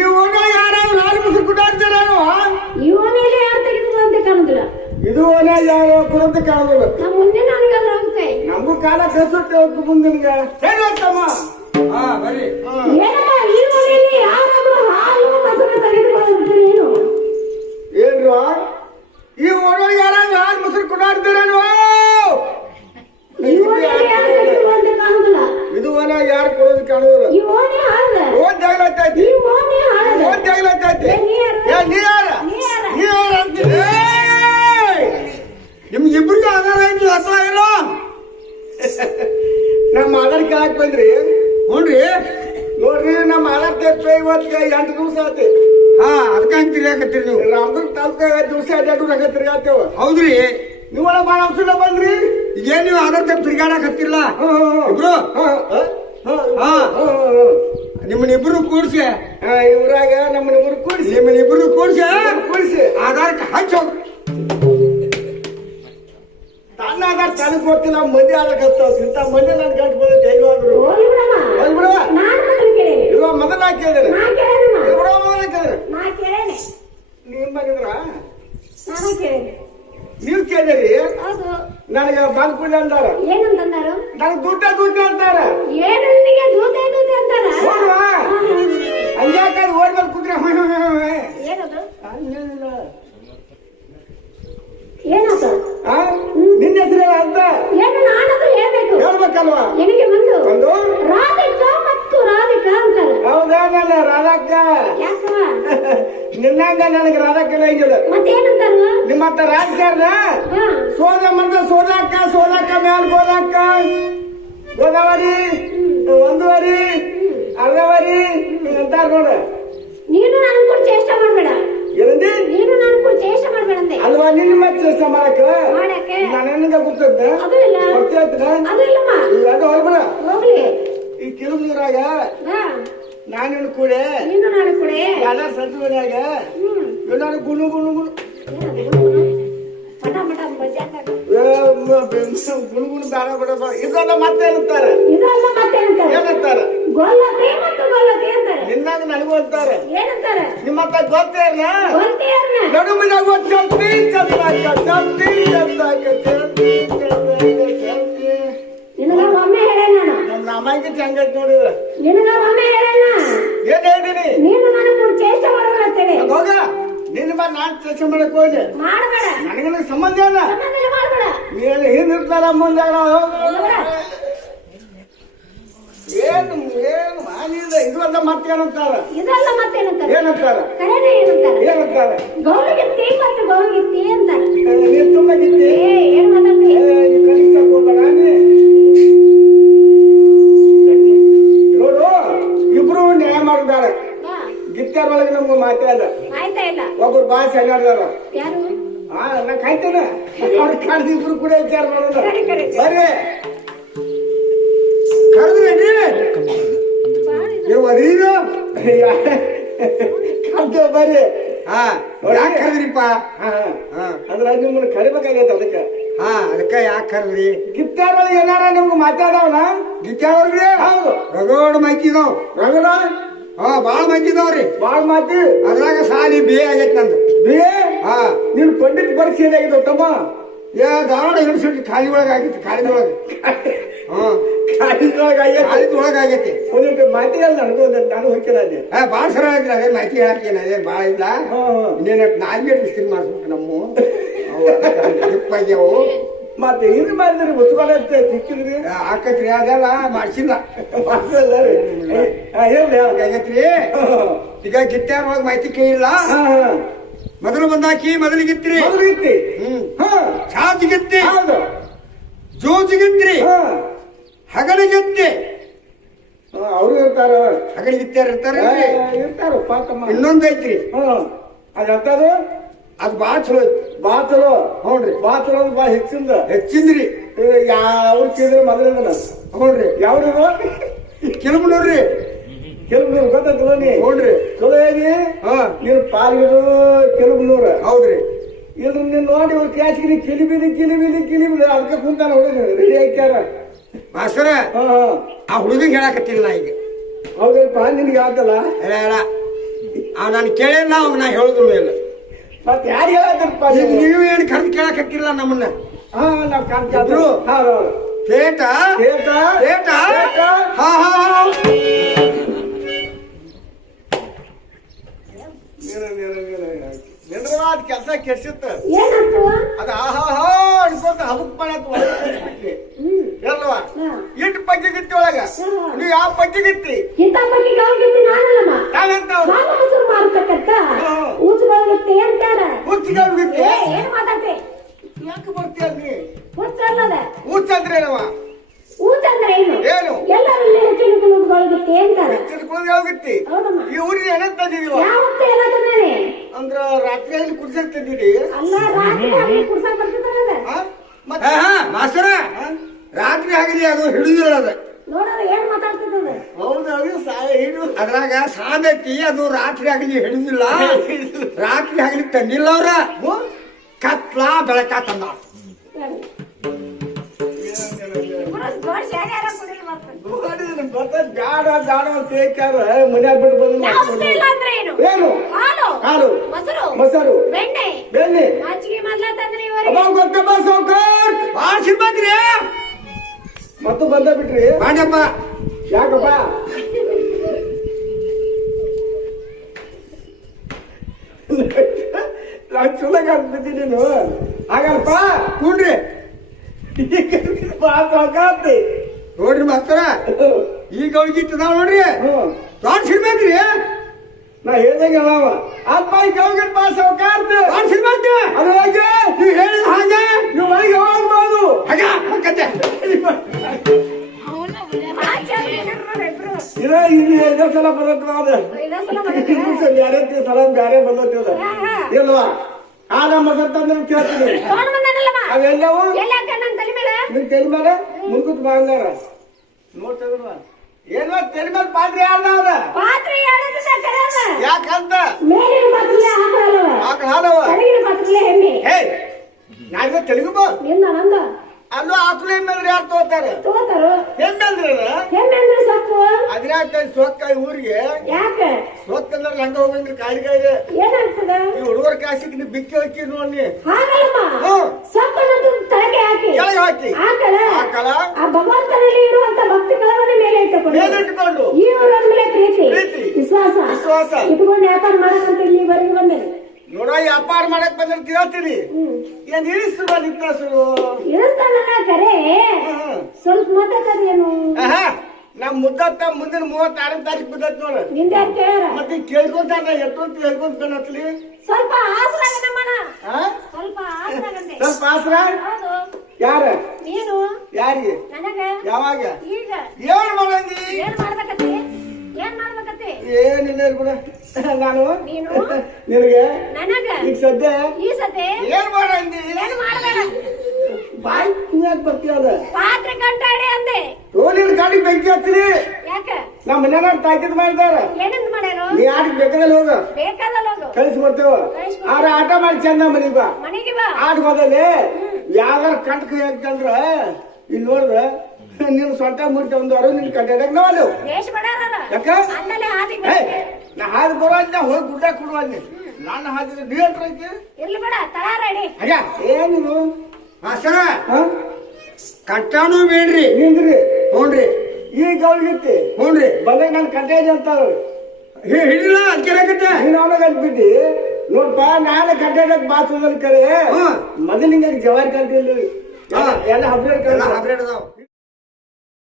ಈ ಓಣ ಯಾರು ಹಾಲು ಮುಸು ಕುಟಾಡ್ತಾರೋ ಈ ಓಣಿಯಲ್ಲಿ ಯಾರು ತೆಗೆದು ಅಂತ ಕಾಣುದಿಲ್ಲ. ಇದು ಓಣ ಯಾರು ಕುರಂತ ಕಾಣೋದಿಲ್ಲ. ನಮ್ಮ ಮುಂದೆ ನನಗೆ ಅದ್ರ ಹೋಗ್ತೆ ನಮಗೂ ಕಾಲ ಕಸುತ್ತೆ ಹೋಗ್ತು ಮುಂದಿನ ಹೇಳತ್ತಮ್ಮ. ಹಾ ಬರೀ ಏನಮ್ಮ ಈ ಓಣಿಯಲ್ಲಿ ಯಾರಾದ್ರೂ ಹಾಲು ಮೊಸರು ತೆಗೆದುಕೊಳ್ಳುತ್ತಾರೆ ಏನು? ಏನ್ವಾ ಈ ಓಣ ಯಾರು ಹಾಲು ಮುಸು ಕುಟಾಡ್ತಾರೇನು? ಈ ಓಣಿಯಲ್ಲಿ ಯಾರು ತೆಗೆದು ಅಂತ ಕಾಣುದಿಲ್ಲ. ಇದು ಓಣ ಯಾರು ಕೊಡೋದು ಕಾಣೋದಿಲ್ಲ. ಈ ಓಣಿ ಹಾಳದ. ಓನ್ ಜಾಗ್ಲತ್ತೈತಿ. ಈ ಓಣಿ ಹಾಳದ. ಓನ್ ಜಾಗ್ಲತ್ತೈತಿ. ನೀ ಯಾರು? ಅಂತೀರಿ ನಿಮ್ಗೆ ಇಬ್ಬರಿಗೂ ಆಧಾರ ಆಯ್ತು ಅಥವಾ ಇಲ್ಲ? ನಮ್ಮ ಆಧಾರ್ ಕೇಳಕ್ ಬಂದ್ರಿ ನೋಡ್ರಿ ನೋಡ್ರಿ ನಮ್ಮ ಆಧಾರ್ ಕೇಳ್ಪೆ ಇವತ್ತಿಗೆ 8 ದಿವಸ ಆಯ್ತು. ಹಾ ಅದಕ್ಕೆ ತಿರ್ಗಾಕತ್ತೀರಿ ನೀವು. ರಾಮದುರ್ಗ ತಾಲೂಕ ದಿವಸ 2 ರಂಗ ತಿರ್ಗಾತೇವ. ಹೌದ್ರಿ ನೀವಳ ಬಾಳ ಔಷಧ ಬಂದ್ರಿ. ಈಗೇನ್ ನೀವು ಆಧಾರ್ ಕೇಳಿ ತಿರ್ಗಾಡಕತ್ತಿರಲ್ಲ ಇಬ್ರು? ನಿಮ್ಮನ್ನಿಬ್ರು ಕೂಡ್ಸಿ ಇವ್ರಾಗ ನಮ್ಮನ್ನಿಬ್ರು ಕೂಡ್ಸಿ ಆಧಾರಕ್ಕೆ ಹಚ್ಚೋ. ತನ್ನ ಆಧಾರ್ ತನಗೆ ಗೊತ್ತಿಲ್ಲ ಮಂದಿ ಆಧಾರ್ ಇಂಥ ಮಂದಿ ನನ್ ಗಂಟು ಬಂದ ಹೇಗಾದ್ರು ಇವಾಗ ಮೊದಲ ಕೇಳಿದ್ರೆ ನೀವ್ ಮಗಿದ್ರ ನೀವ್ ಕೇಳಿದ್ರಿ ನನಗೆ ಬಂದ್ಕೂಲಿ ಅಂದಾರ. ನನಗೆ ದುಡ್ಡ ಅಂತಾರ. ಹಂಗ್ಯಾಕಾದ್ರೆ ಓಡ್ ಬಂದ್ ಕೂತ್ರೆ ನಿನ್ನ ಹೆಸರು ಅಂತ ಹೇಳ್ಬೇಕಲ್ವಾ? ಒಂದು ಹೌದಾ ನಾನು ರಾಧಾಕ್ಕ ನಿನ್ನಂಗ ನನಗೆ ರಾಧಾಕ್ಕ ಹಿಂಗಿಲ್ಲ. ನಿಮ್ಮ ಹತ್ರ ರಾಜಕಾರಣ ಸೋದಕ್ಕ ಮ್ಯಾಲ ಗೋದಾವರಿ ಒಂದುವರಿ ಅರ್ಧವರಿ ಅಂತಾರ ನೋಡ. ನೀನು ನನಗೆ ಕೂಡ ಚೇಷ್ಟ ಮಾಡಬೇಡ. ಏನಂದಿ? ನೀನು ನನಗೆ ಕೂಡ ಚೇಷ್ಟ ಮಾಡಬೇಡಂದೆ ಅಲ್ವಾ? ನಿನ್ನ ಮತ್ತೆ ಚೇಷ್ಟ ಮಾಡಕ್ಕೆ ನನಗೆ ಗೊತ್ತದ ಅದು ಹೋಗ್ಬೇಡ. ಈ ಕಿಲುಮೂರಾಗ ನಾನು ಕೂಡ ಎಲ್ಲ ಸಂತೂರಾಗ ಎಲ್ಲಾರು ಗುಣು ಬೇಡ ಬೇಡ ಇದೆಲ್ಲ ಮತ್ತೆ ಏನಂತಾರೆ ನಿನ್ನಾಗ ನನಗೂ ಅಂತಾರೆ. ನಿಮ್ಮ ಹತ್ರ ಗೊತ್ತೇ ನಡುಮಿನಾಗ ಚಲ್ತಿ ನಮ್ಮ ನಾಮಾಂಕಿತ ಹೆಂಗೈತಿ ನೋಡಿದ್ರ ಏನ್ ಹೇಳಿದೀನಿ ಹೋಗ ನಿನ್ನ ಬಾ ನಾನ್ ಕೆಲಸ ಮಾಡಕ್ ಹೋದೆ ನನಗೆ ಸಂಬಂಧ ಇಲ್ಲ. ನೀನು ಹಿಂದಿರ್ತಾರ ಮುಂದೆ ಏನು ಮಾಡಿದ ಇದು ಅಲ್ಲ ಮತ್ತೇನಂತಾರ ಏನಂತಾರ ನೀನ್ ತುಂಬ ಗಿತ್ತಿ ಕನಿಷ್ಠ ಹೋಗೋಣ ನೋಡು ಇಬ್ರು ನ್ಯಾಯ ಮಾಡಿದಾರೆ. ಗಿತ್ತಾರೊಳಗೆ ನಮ್ಗೆ ಮಾತಾಡ ಒಬ್ರು ಭಾಷೆ ಅಡ್ಡಾಡ್ದಾರ. ನಾ ಕಾಯ್ತೇನೆ ಅವ್ರ ಕಾಡ್ದು ಇಬ್ರು ಕೂಡ ವಿಚಾರ ಮಾಡೋಣ. ಬರ್ರಿ ಕರೆದ್ರಿ ನೀವು ಅದೇನು ಕಲ್ತೇವ ಬರ್ರಿ. ಯಾಕೆ ಕರೆದ್ರಿಪ್ಪ? ಅದ್ರ ನಿಮ್ಮನ್ನ ಕರಿಬೇಕಾಗೈತೆ ಅದಕ್ಕೆ ಯಾಕೆ ಕರೆದ್ರಿ? ಗಿತ್ತಾರೊಳಗೆ ಏನಾರ ನಿಮ್ಗೆ ಮಾತಾಡವನ ಗಿತ್ತಾರೊಳಗೆ? ಹೌದು ರಗಡ ಮಾಹಿತಿದಾವ್. ರಗಡ ಬಾಳ ಮಾಹಿತಿದಾವ್ರಿ. ಬಾಳ ಮಾತಿ ಅದ್ರಾಗ ಸಾಲಿ ಬಿ ಎ ಆಗೈತಿ ನಂದು. B A? ನೀನ್ ಪಂಡಿತ್ ಪರೀಕ್ಷೆ ಏನಾಗಿದ್ದಾವ ತಮ್ಮ? ಧಾರವಾಡ ಯೂನಿವರ್ಸಿಟಿ ಖಾಲಿ ಒಳಗೆ ಆಗೈತಿ. ಖಾಲಿದೊಳಗೆ ಆಗೈತಿ. ಒಂದಿಟ್ಟು ಮಾಹಿತಿ ಅಲ್ಲ ನನಗೂ ನಾನು ಹೋಗ್ತೀನಿ ಅದೇ ಬಾಳ ಸರ ಆಗಿಲ್ಲ. ಅದೇ ಮಾಹಿತಿ ಹೇಳಕ್ಕೇನ ಅದೇ ಬಾಳ ಇಲ್ಲ. ಇನ್ನೇನ ನಾಲ್ಗೆ ಮಿಸ್ತ್ರಿ ಮಾಡ್ಸ್ಬೇಕು ನಮ್ಮ ಆಗ್ಯಾವು. ಮತ್ತೆ ಇದು ಮಾಡಿದ್ರಿ ಮುಚ್ಕೊಂಡಂತೆ ಸಿಕ್ಕಿದ್ರಿ ಹಾಕತ್ರಿ ಅದೆಲ್ಲ ಮಾಡ್ಸಿಲ್ಲ ಆಗೈತ್ರಿ. ಈಗ ಗಿತ್ತಾರ ಹೋಗಿ ಮಾಹಿತಿ ಕೇಳಿಲ್ಲ. ಮೊದಲು ಬಂದಾಕಿ ಮೊದಲಿಗಿತ್ರಿ ಚಾಚಿಗಿತ್ತಿ ಜೋಜಿಗಿತ್ರಿ ಹಗಲಿಗಿತ್ತಿ ಅವ್ರು ಇರ್ತಾರ. ಹಗಲಿಗಿತ್ತಾರ ಇರ್ತಾರ ಇನ್ನೊಂದ್ ಐತ್ರಿ ಅದಂತದು ಅದು ಬಾಳ ಚಲೋ ಐತಿ. ಬಾಳ ಚಲೋ ನೋಡ್ರಿ. ಬಾಳ ಚಲೋ ಬಾಳ ಹೆಚ್ಚಿಂದ್ರಿ. ಯಾವ ಕೇಳಿದ್ರೆ ಮೊದಲಿಂದ ನೋಡ್ರಿ ಯಾವ್ದು ಕೆಲವು ಕೆಲವು ಗೊತ್ತಾಯ್ತಲ್ಲ ನೀ ನೋಡ್ರಿ ಚಲೋ ಹೇಳಿ ನೀನು ಪಾಲ್ಗಿರು ಕೆಲವು ಹೌದ್ರಿ. ಇದ್ರ ನೀನ್ ನೋಡಿ ಇವ್ರ ಕ್ಯಾಸ್ಗಿರಿ ಕಿಲಿಬಿದಿ ಅದಕ್ಕೆ ಕುಂತಾನ ಹುಡುಗ ರೆಡಿ ಹಾಕ್ಯಾರ ಮಾಸ್ತರ. ಆ ಹುಡುಗಂಗೆ ಹೇಳಕತ್ತಿಲ್ಲ ಈಗ. ಹೌದಲ್ಪ ನಿನ್ಗೆ ಆತಲ್ಲ ನಾನು ಕೇಳಿಲ್ಲ ಅವ್ ನಾ ಹೇಳುದು ಇಲ್ಲ. ಮತ್ತೆ ಯಾರು ಹೇಳದ್ರಪ್ಪ ಈಗ ನೀವು ಏನು ಕರೆದು ಕೇಳಕ್ಕಿಲ್ಲ ನಮ್ಮನ್ನ. ಹಾ ನಾವ್ ಇಬ್ರು? ಹೌದು ತೇಟ ತೇಟ ತೇಟ ಹಾ ಹಾ ನಿಂದ್ರವಾದ ಕೆಲಸ ಕೆಡ್ಸಿತ್ತ ಏನಾಗ್ತವ ಅದ ಆಹಾ ಅನ್ಕೊಂತ ಹಬಕ್ ಮಾಡತ್ ಎಲ್ಲವಾ ಇಟ್ಟು ಪಗ್ಗಿಗಿತ್ತಿ ಒಳಗ ನೀವ್ ಯಾವ ಪಗ್ಗಿಗಿತ್ತಿ ಇಂಥ ಬಗ್ಗೆ ಗಾಳಿಗಿತ್ತಿ ನಾನಲ್ಲಮ್ಮ ನಾನಂತ ಹಾಲು ಮೊಸರು ಮಾರತಕ್ಕಂತ ಊಚುಗಳಿಗತ್ತೆ ಅಂತಾರ. ಹುಚ್ಚಿಗಿತ್ತಿ ಏನ್ ಮಾತಾಡ್ತೆ ಯಾಕೆ ಬರ್ತೀಯ ನೀ ಹುಚ್ಚಲ್ಲದ ಹುಚ್ಚಂದ್ರೇನವ ಊಚಂದ್ರೆ ಏನು ಏನು ಎಲ್ಲರಲ್ಲಿ ಹೆಚ್ಚಿನ ಊಚುಗಳಿಗತ್ತೆ ಅಂತಾರ. ಚಿರ್ಕೊಳ್ಳೋದು ಯಾವಾಗಿತ್ತಿ ಹೌದಮ್ಮ ಈ ಊರಿಗೆ ಎಣ್ಣೆ ತಂದಿದೀವ ಯಾವತ್ತ ಎಲ್ಲ ತಂದೇನೆ ಅಂದ್ರ ರಾತ್ರಿಯಲ್ಲಿ ಕುಡ್ಸಕ್ ತಂದಿರಿ ಅಲ್ಲ ರಾತ್ರಿ ಅಲ್ಲಿ ಕುಡ್ಸಾಕ್ ಬರ್ತದ ಮತ್ತೆ ಮಾಸ್ತರ ರಾತ್ರಿ ಆಗಲಿ ಅದು ಹಿಡಿದಿಲ್ಲ ಅದ. ನೋಡೋದು ಏನ್ ಮಾತಾಡ್ತಿದ್ದದ ಹೌದು ಹಿಡಿದು ಅದ್ರಾಗ ಸಾಧೈತಿ ಅದು ರಾತ್ರಿ ಆಗಲಿ ಹಿಡಿದಿಲ್ಲ, ರಾತ್ರಿ ಆಗಲಿ ತಂದಿಲ್ಲ ಅವ್ರ. ಕತ್ಲ ಬೆಳಕ ತಂದ. ಬ್ಯಾಡ ಬ್ಯಾಡ ಅಂತ ಹೇಳ್ತಾರ ಮನ್ಯಾಗ ಬಿಟ್ಟು ಬಂದು ಅಂದ್ರೆ ಏನು ಏನು ಹಾಲು ಹಾಲು ಮೊಸರು ಮೊಸರು ಬೆಣ್ಣೆ ಬೆಣ್ಣೆ ಮಜ್ಜಿಗೆ ಮೊದ್ಲತ್ತಂದ್ರೆ ಅಬ್ಬಾ ಗೊತ್ತಪ್ಪ ಸೌಕರ್ ಬಾಳ ಸಿರ್ಬಂದ್ರಿ ಮತ್ತು ಬಂದ ಬಿಟ್ರಿ ಬಾಂಡಪ್ಪ. ಯಾಕಪ್ಪ ನಾನು ಚುಲಗ ಆಗ್ಬಿಟ್ಟಿ ನೀನು ಹಾಗಲ್ಪ ಕೂಡ್ರಿ ಸಾಕಾತಿ ನೋಡ್ರಿ ಮಾಸ್ತರ ಈಗ ಅವಗಿಟ್ಟದ ನೋಡ್ರಿ ದೊಡ್ಡ ಸಿರ್ಬಂದ್ರಿ. ನಾ ಹೇಳ್ದಂಗ ಅವ ಅಪ್ಪ ಈ ಗೌಗನ್ ಬಾ ಸೌಕಾರ್ತ ದೊಡ್ಡ ಸಿರ್ಬಂದ ಅದ್ರೊಳಗೆ ನೀವು ಹೇಳಿದ ಹಾಗೆ ನೀವು ಒಳಗೆ ಹೋಗ್ಬೋದು ಹಾಗ ಮಕ್ಕತ್ತೆ. ಇಲ್ಲಿ ಐದೇ ಸಲ ಬಂದದ ಬ್ಯಾರೆ ಸಲ ಬ್ಯಾರೆ ಬಂದದ ಇಲ್ವಾ ಆದ ಮೊಸರು ತಂದ್ರೆ ಕೇಳ್ತೀನಿ ಅವೆಲ್ಲವೂ ನಿನ್ ತೆಲಿ ಮೇಲೆ ಮುನ್ಕುತ್ ಬಂಗಾರ ನೋಡ್ತದ ಏನೋ ತೆಲಿ ಮೇಲೆ ಪಾತ್ರೆ ಯಾರ್ದವ್ರ ಯಾಕಂತ ಆಕಳ ಹಾಲವ ಹೇ ನಾಳೆ ತೆಲುಗು ಬಾ ಅಲ್ಲೂ ಆಕಳ ಎಮ್ಮೆ ಯಾರು ತಗೋತಾರ ಎಮ್ಮೆ ಅಂದ್ರೆ ಅದ್ರಾಕ ಸೊಕ್ಕ ಊರಿಗೆ ಸೊಕ್ಕ ಅಂದ್ರೆ ಲಂಗ ಹೋಗಂದ್ರೆ ಕಾಯಿಗೆ ಈ ಹುಡುಗರ ಕಾಸಿಗೆ ನೀವು ಬಿಕ್ಕಿ ಹಾಕಿ ನೋಡಿ ಕೆಳಗೆ ಹಾಕಿ ಆಕಳ ಭಗವಂತನಲ್ಲಿ ಇರುವಂತ ಭಕ್ತಿಗಳವನ್ನ ಮೇಲೆ ಮೇಲೆ ಇಟ್ಕೊಂಡು ಮೇಲೆ ಪ್ರೀತಿ ಪ್ರೀತಿ ವಿಶ್ವಾಸ ವಿಶ್ವಾಸ ಇಟ್ಕೊಂಡು ವ್ಯಾಪಾರ ಮಾಡಕ್ಕಂತ ಇಲ್ಲಿವರೆಗೆ ಬಂದೇನೆ ನೋಡ ವ್ಯಾಪಾರ ಮಾಡಕ್ ಬಂದ್ರೆ ತಿಳ್ತೀನಿ ಏನ್ ಇಳಿಸುವ ನಿಂತಾಸು ಇಳಿಸ್ತಾನಲ್ಲ ಕರೆ ಸ್ವಲ್ಪ ಮಾತಾಡೋದೇನು ನಮ್ ಮುದ್ದತ್ತ ಮುಂದಿನ 36ನೇ ತಾರೀಕು ಬಿದ್ದತ್ ನೋಡ ನಿಂದ ಯಾರು ಕೇಳ್ಯಾರ ಮತ್ತೆ ಕೇಳ್ಕೊಂತಾರ ಎಷ್ಟೊಂತ ಹೇಳ್ಕೊಂತ ಕಣತ್ಲಿ ಸ್ವಲ್ಪ ಆಸರಾಗ ನಮ್ಮನ ಸ್ವಲ್ಪ ಆಸರಾಗಂತೆ ಸ್ವಲ್ಪ ಆಸರ ಹೌದು ಯಾರ ನೀನು ಯಾರಿಗೆ ನನಗ ಯಾವಾಗ ಈಗ ಏನ್ ಮಾಡಂದಿ ಏನ್ ಮಾಡ್ಬೇಕತ್ತಿ ಏನ್ ಮಾಡ್ಬೇಕತ್ತಿ ಏನಿಲ್ಲ ಬಿಡ ನಾನು ನೀನು ನಿನಗೆ ನನಗ ಈಗ ಸದ್ಯ ಈ ಸತೆ ಏನ್ ಮಾಡಂದಿ ಏನ್ ಮಾಡ್ಬೇಡ ಬಾಯ್ ಯಾಕೆ ಬರ್ತೀಯದ ಪಾತ್ರೆ ಕಂಟಾಡಿ ಅಂದೆ ನಿನ್ ಗಾಡಿ ಬೆಂಕಿ ಹಚ್ಚಿರಿ ಯಾಕ ನಮ್ಮ ಮನ್ಯಾಗ ತಾಕೀತ್ ಮಾಡಿದಾರ ಏನಂತ ಮಾಡ್ಯಾರು ನೀ ಆಟಕ್ಕೆ ಬೇಕಾದಲ್ಲಿ ಹೋಗ ಬೇಕಾದಲ್ಲ ಹೋಗು ಕಳಿಸಿ ಬರ್ತೇವ ಆರ ಆಟ ಮಾಡಿ ಚಂದ ಮನಿಗ್ ಬಾ ಮನೆಗೆ ಬಾ ಆಟ ಹೋದಲ್ಲಿ ಯಾವ್ದಾರ ಕಂಟಕ ಹೇಗಂದ್ರ ಇಲ್ಲಿ ನೋಡ್ರ ನೀನು ಸೊಂಟ ಮುಟ್ಟಿ ಒಂದವರು ನಿನ್ ಕಡ್ಡಾಡಕ್ ನಾವಲ್ಲ ದೇಶ ಬಡಾರ ಯಾಕ ಅಲ್ಲೇ ಹಾದಿ ನಾ ಹಾದಿ ಬರೋಲ್ಲ ಹೋಗಿ ಗುಡ್ಡ ಕೊಡುವಲ್ಲಿ ನಾನು ಹಾದಿದ್ರೆ ನೀ ಹತ್ರ ಐತಿ ಇರ್ಲಿ ಬೇಡ ತಳಾರಡಿ ಅಯ್ಯ ಏನಿದು ಮಾಸ್ತರ ಕಟ್ಟಾನು ಬೇಡ್ರಿ ನಿಂದ್ರಿ ನೋಡ್ರಿ ಈಗ ಅವ್ರಿಗಿತ್ತಿ ನೋಡ್ರಿ ಬಂದಾಗ ನಾನು ಕಂಟೇಜ್ ಅಂತಾರ ಹಿಡಿಲ್ಲ ಅದಕ್ಕೆ ನೀನ್ ಅವನಾಗ ಅನ್ಬಿಟ್ಟಿ ನೋಡ್ಪಾ ನಾಳೆ ಕಂಟೇಜ್ ಬಾತ್ ಕರೆ ಮೊದಲಿಂಗ ಜವಾರಿ ಕಂಟಿ ಎಲ್ಲ ಹಬ್ರೇಡ್ ಹಬ್ರೇಡ್ ಅದಾವ.